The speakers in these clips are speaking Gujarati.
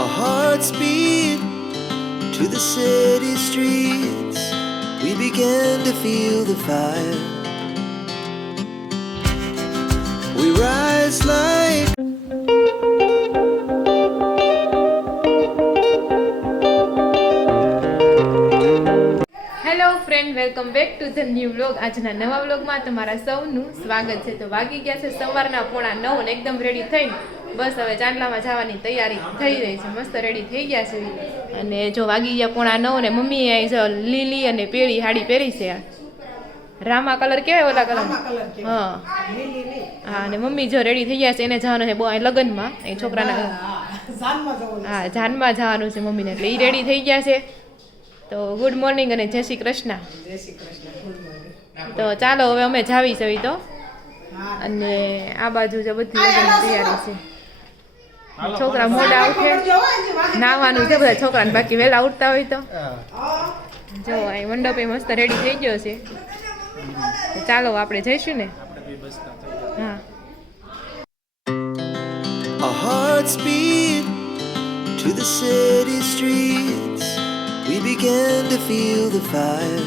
Our hearts beat to the city streets. We began to feel the fire. We rise like hello friend, welcome back to the new vlog. આજના નવા વ્લોગમાં તમારા સૌનું સ્વાગત છે. તો વાગી ગયા છે સવારના 8:30 અને એકદમ રેડી થઈને બસ હવે ચાંદલામાં જવાની તૈયારી થઈ રહી છે. મસ્ત રેડી થઈ ગયા છે અને જો વાગી ગયા 8:30 અને મમ્મીએ લીલી અને પીળી સાડી પહેરી છે. રામા કલર કેવાય ઓલા કલર? હા હા. અને મમ્મી જો રેડી થઈ ગયા છે, એને જવાનું છે બહુ લગ્નમાં, એ છોકરાના હા જાનમાં જવાનું છે મમ્મીને, એટલે એ રેડી થઈ ગયા છે. તો ગુડ મોર્નિંગ અને જય શ્રી કૃષ્ણ. તો ચાલો હવે અમે જાવી છે તો, અને આ બાજુ જો બધી લગ્નની તૈયારી છે. છોકરા મોડા ઉઠે, નાવાનું છે બધા છોકરાને, બાકી વહેલા ઉઠતા હોય તો જો અહીં મંડપે મસ્ત રેડી થઈ ગયો છે. તો ચાલો આપણે જઈશું ને. હા. our hearts beat to the city streets. We began to feel the fire.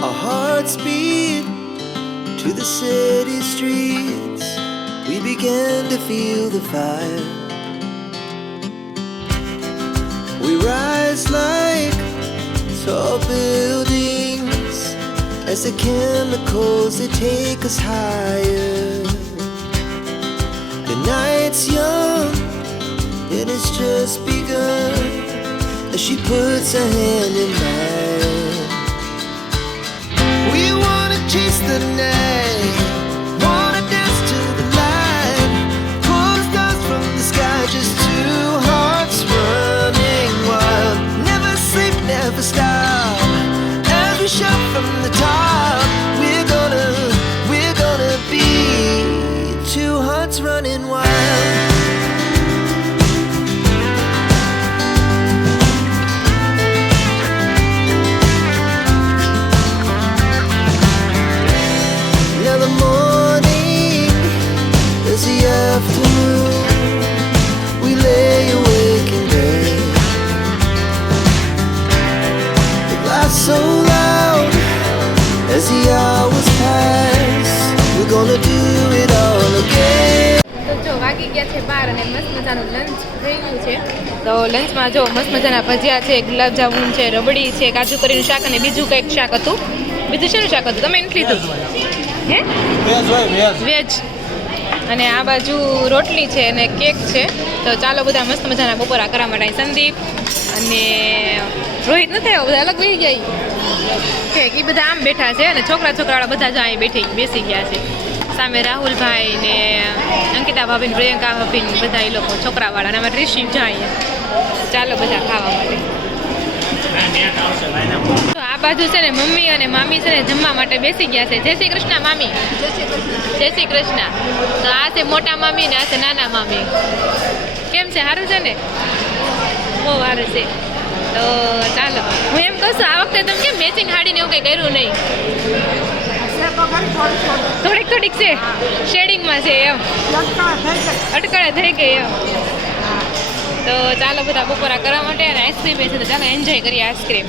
Our hearts beat to the city streets. We began to feel the fire. We rise like tall buildings as the chemicals they take us higher. The night's young and it's just begun as she puts her hand in mine. We wanna chase the night, wanna dance to the light, pull the stars from the sky, just two hearts running wild. Never sleep, never stop, as we shout from the top. We're gonna be two hearts running wild. Now the morning is the afternoon. We lay awake in bed. The glass so loud as the hours pass. We're gonna do it all again. તો જો વાગી ગયા છે 12 અને મસ્ત મજાનું લંચ થઈ ગયું છે. તો લંચમાં જો મસ્ત મજાના ભજીયા છે, ગુલાબજામુન છે, રબડી છે, કાજુ કરીનું શાક અને બીજું કંઈક શાક હતું. બીજું શેનું શાક હતું? તમે નથી લીધું હે? વેજ. અને આ બાજુ રોટલી છે અને કેક છે. તો ચાલો બધા મસ્ત મજાના બપોરા કરવા માટે. સંદીપ અને રોહિત નથી આવ્યો, બધા અલગ બેસી ગયા છે. એ બધા આમ બેઠા છે અને છોકરાવાળા બધા જ અહીં બેસી ગયા છે. સામે રાહુલભાઈ ને અંકિતા ભાભી, પ્રિયંકા ભાભી, બધા એ લોકો છોકરાવાળા, અને અમારે ઋષિ જાય. ચાલો બધા ખાવા માટે. તો આ બાજુ છે ને મમ્મી અને મામી છે ને જમવા માટે બેસી ગયા છે. જય શ્રી કૃષ્ણ મામી. જય શ્રી કૃષ્ણ. તો આ છે મોટા મામી ને આ છે નાના મામી. કેમ છે? સારું છે ને? બહુ સારું છે. તો ચાલો, હું એમ કહું છું આ વખતે તમે કેમ મેચિંગ હાડીને એવું કંઈ કર્યું નહીં? થોડીક છે, શેડિંગમાં છે એમ, અટકળે થઈ ગઈ એમ. તો ચાલો બધા બપોરા કરવા માટે, અને આઈસ્ક્રીમ છે તો ચાલો એન્જોય કરીએ આઈસ્ક્રીમ.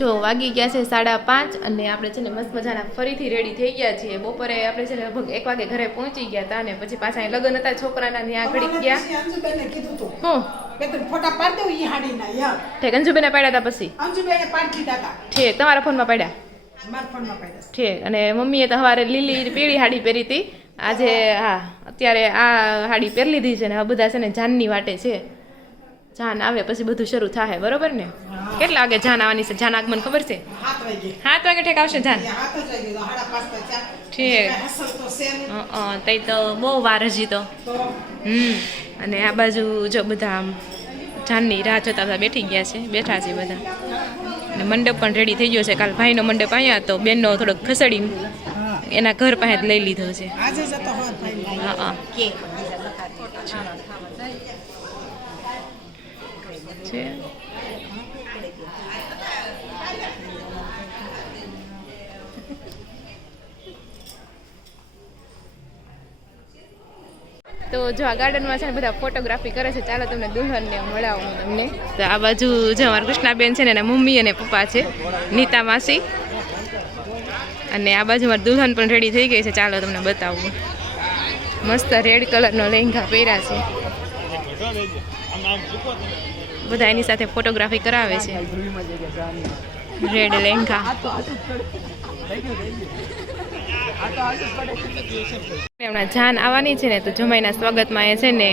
જો વાગી ગયા છે 5:30 અને આપણે છે ને મસ્ત મજાના ફરીથી રેડી થઈ ગયા છીએ. બપોરે આપણે છે ને લગભગ 1 વાગે ઘરે પહોંચી ગયા હતા, અને પછી પાછા લગ્ન હતા છોકરાના, ત્યાં ઘડી ગયા. હું ફોટા પાડતો ઈ હાડીના યાર. ઠીક, અંજુબેને પાડ્યા હતા પછી? અંજુબેને પાડી દીધા હતા. ઠીક, તમારા ફોનમાં પાડ્યા? મારા ફોનમાં પાડ્યા. ઠીક. અને મમ્મીએ તો સવારે લીલી પીળી હાડી પહેરી હતી. આજે હા અત્યારે આ હાડી પહેરી લીધી છે ને. આ બધા છે ને જાનની વાટે છે. જાન આવે પછી બધું શરૂ થાય, બરોબર ને? કેટલા વાગે જાન આવવાની છે? જાન આગમન ખબર છે? 7 વાગે 7 વાગે ઠેક આવશે જાન. 7 જ વાગે 5:30 ચા ઠીક. હસલ તો છે નહીં. તઈ તો બહુ વાર હજી તો. તો અને આ બાજુ જો બધા આમ જાનની રાહ જોતા બધા બેઠા છે બધા. અને મંડપ પણ રેડી થઈ ગયો છે. કાલ ભાઈનો મંડપ અહીંયા હતો, બેનનો થોડોક ખસેડીને એના ઘર પાસે જ લઈ લીધો છે. આજે જતો હોત ભાઈ હા છે. તો જો આ ગાર્ડનમાં છે ને બધા ફોટોગ્રાફી કરે છે. ચાલો તમને દુલ્હનને મળાવું હું તમને. તો આ બાજુ જો અમારા કૃષ્ણાબેન છે ને એના મમ્મી અને પપ્પા છે, નીતા માસી. અને આ બાજુ મારી દુલ્હન પણ રેડી થઈ ગઈ છે. ચાલો તમને બતાવું. મસ્ત રેડ કલરનો લહેંગા પહેર્યા છે. બધા એની સાથે ફોટોગ્રાફી કરાવે છે. રેડ લહેંગા. હમણાં જાન આવવાની છે ને, તો જમાઈના સ્વાગતમાં એ છે ને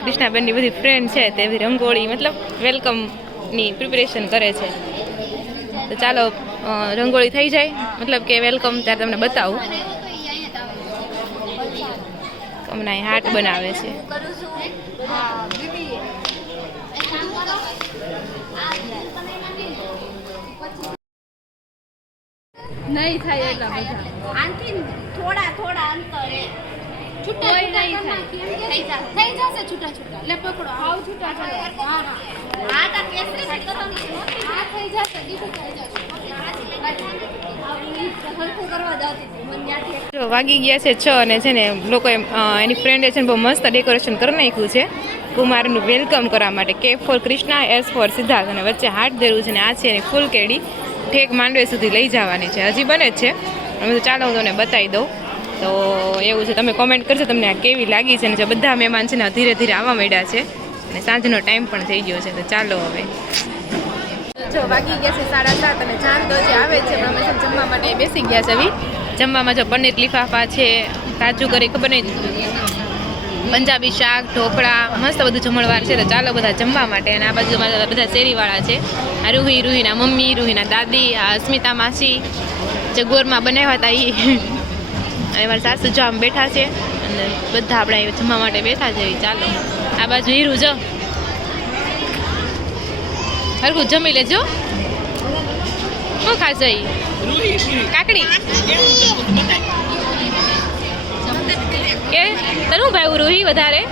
કૃષ્ણાબેનની બધી ફ્રેન્ડ છે તે બધી રંગોળી મતલબ વેલકમની પ્રિપેરેશન કરે છે. તો ચાલો રંગોળી થઈ જાય મતલબ કે વેલકમ ત્યારે તમને બતાવું. હમણાં હાર્ટ બનાવે છે. નહીં થાય એટલા બધા. આનથી થોડા અંતરે છૂટા છૂટા થઈ જશે છૂટા છૂટા લે પકડો આવ છૂટા છૂટા હા હા આ તા કેસરી સેટ કરવાનું છે આ થઈ જશે દીધું થઈ જશે હલકું કરવા જાતી મન યાદ જો વાગી ગયા છે 6 અને છે ને લોકો એની ફ્રેન્ડે છે ને બહુ મસ્ત ડેકોરેશન કરી નાખ્યું છે કુમારનું વેલકમ કરવા માટે. K for Krishna, S for Siddharth અને વચ્ચે હાથ ધર્યું છે. ને આ છે એની ફૂલ કેડી ઠેક માંડવે સુધી લઈ જવાની છે. હજી બને જ છે. અમે તો ચાલો હું તમને બતાવી દઉં. તો એવું છે, તમે કોમેન્ટ કરજો તમને આ કેવી લાગી છે. ને જો બધા મહેમાન છે ને ધીરે ધીરે આવવા માંડ્યા છે અને સાંજનો ટાઈમ પણ થઈ ગયો છે. તો ચાલો હવે જો વાગી ગયા છે 7:30 અને જાન તો જે આવે છે પણ અમે છે જમવા માટે બેસી ગયા છે. હવે જમવામાં જો પનીર લીફાફા છે, કાજુ કરી ખબર નહીં, પંજાબી શાક, ઢોકળા, મસ્ત બધું જમણવાર છે. તો ચાલો બધા જમવા માટે. અને આ બાજુ બધા શેરીવાળા છે. આ રૂહીના મમ્મી, રૂહીના દાદી, આ અસ્મિતા માસી જે ગોરમાં બનાવ્યા હતા એ. અને મારા સાસુ જો આમ બેઠા છે અને બધા આપણે અહીં જમવા માટે બેઠા છે. ચાલો આ બાજુ હીરું જો હરકું જમી લેજો. શું ખાશે? કાકડી કે તને ભાઈ રૂહી વધારે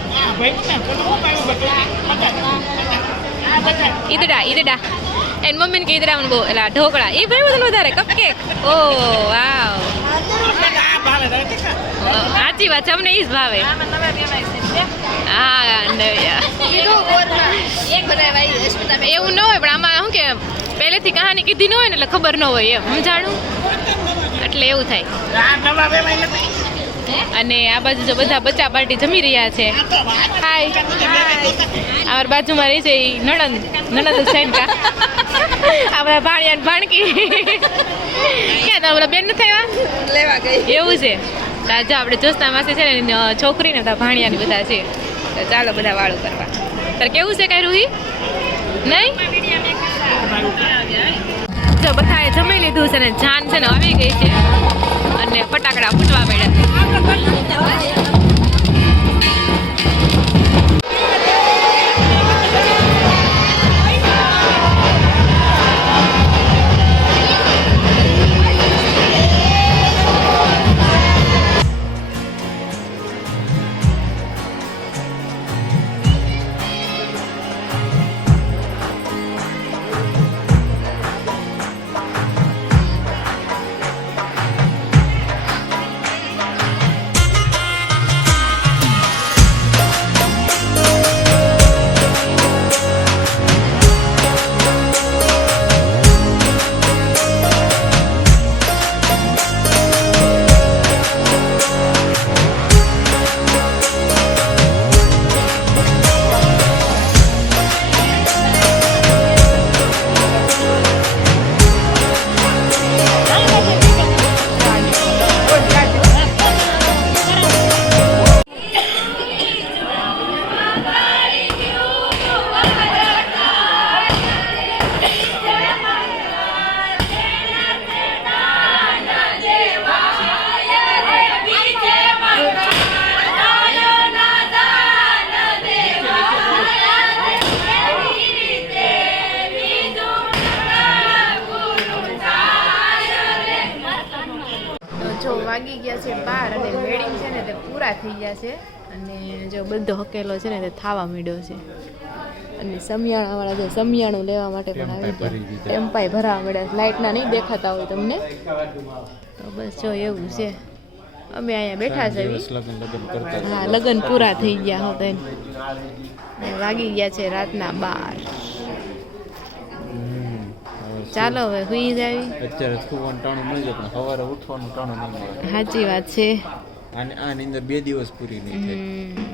ઈદડા એન મમ્મી ને કે ઈદડા મને બહુ એટલે ઢોકળા એ ભાઈ બધું વધારે કપકેક. ઓ વાવ સાચી વાત છે, અમને એ જ ભાવે. હા એવું ન હોય પણ આમાં શું કે પહેલેથી કહાની કીધી ન હોય ને એટલે ખબર ન હોય એમ સમજાણું એટલે એવું થાય. અને આ બાજુ જો બધા બચ્ચા પાર્ટી જમી રહ્યા છે. હાય અમારી બાજુમાં રહી છે એ નણંદ છે કા આ બધા ભાણિયા ભાણકી ક્યાં તમે બધા બેન નથી આવ્યા લેવા ગઈ એવું છે. જો આપણે જોસ્તા માસી છે ને છોકરી ને બધા ભાણિયા બધા છે. તો ચાલો બધા વાળું કરવા. તારે કેવું છે કઈ રૂહી? નહીં જો બધાએ જમી લીધું છે ને જાન છે ને આવી ગઈ છે અને ફટાકડા ફૂટવા માંડ્યા છે. વાગી ગયા છે 12 અને વેડિંગ છે ને તે પૂરા થઈ ગયા છે અને જો બધો હકેલો છે ને તે થાવા માંડ્યો છે અને સમિયાણાવાળા જો સમિયાણું લેવા માટે પણ આવી ગયા ટેમ્પાઈ ભરાવા માંડ્યા લાઇટના નહીં દેખાતા હોય તમને તો બસ જો એવું છે અમે અહીંયા બેઠા છે હા લગ્ન પૂરા થઈ ગયા હોતા વાગી ગયા છે રાતના 12 ચાલો હવે સુઈ જાવી અત્યારે સુવાનું ટાણું મળી જાય પણ સવારે ઉઠવાનું ટાણું નહીં મળે સાચી વાત છે આની અંદર 2 દિવસ પૂરી નહીં થાય હમ.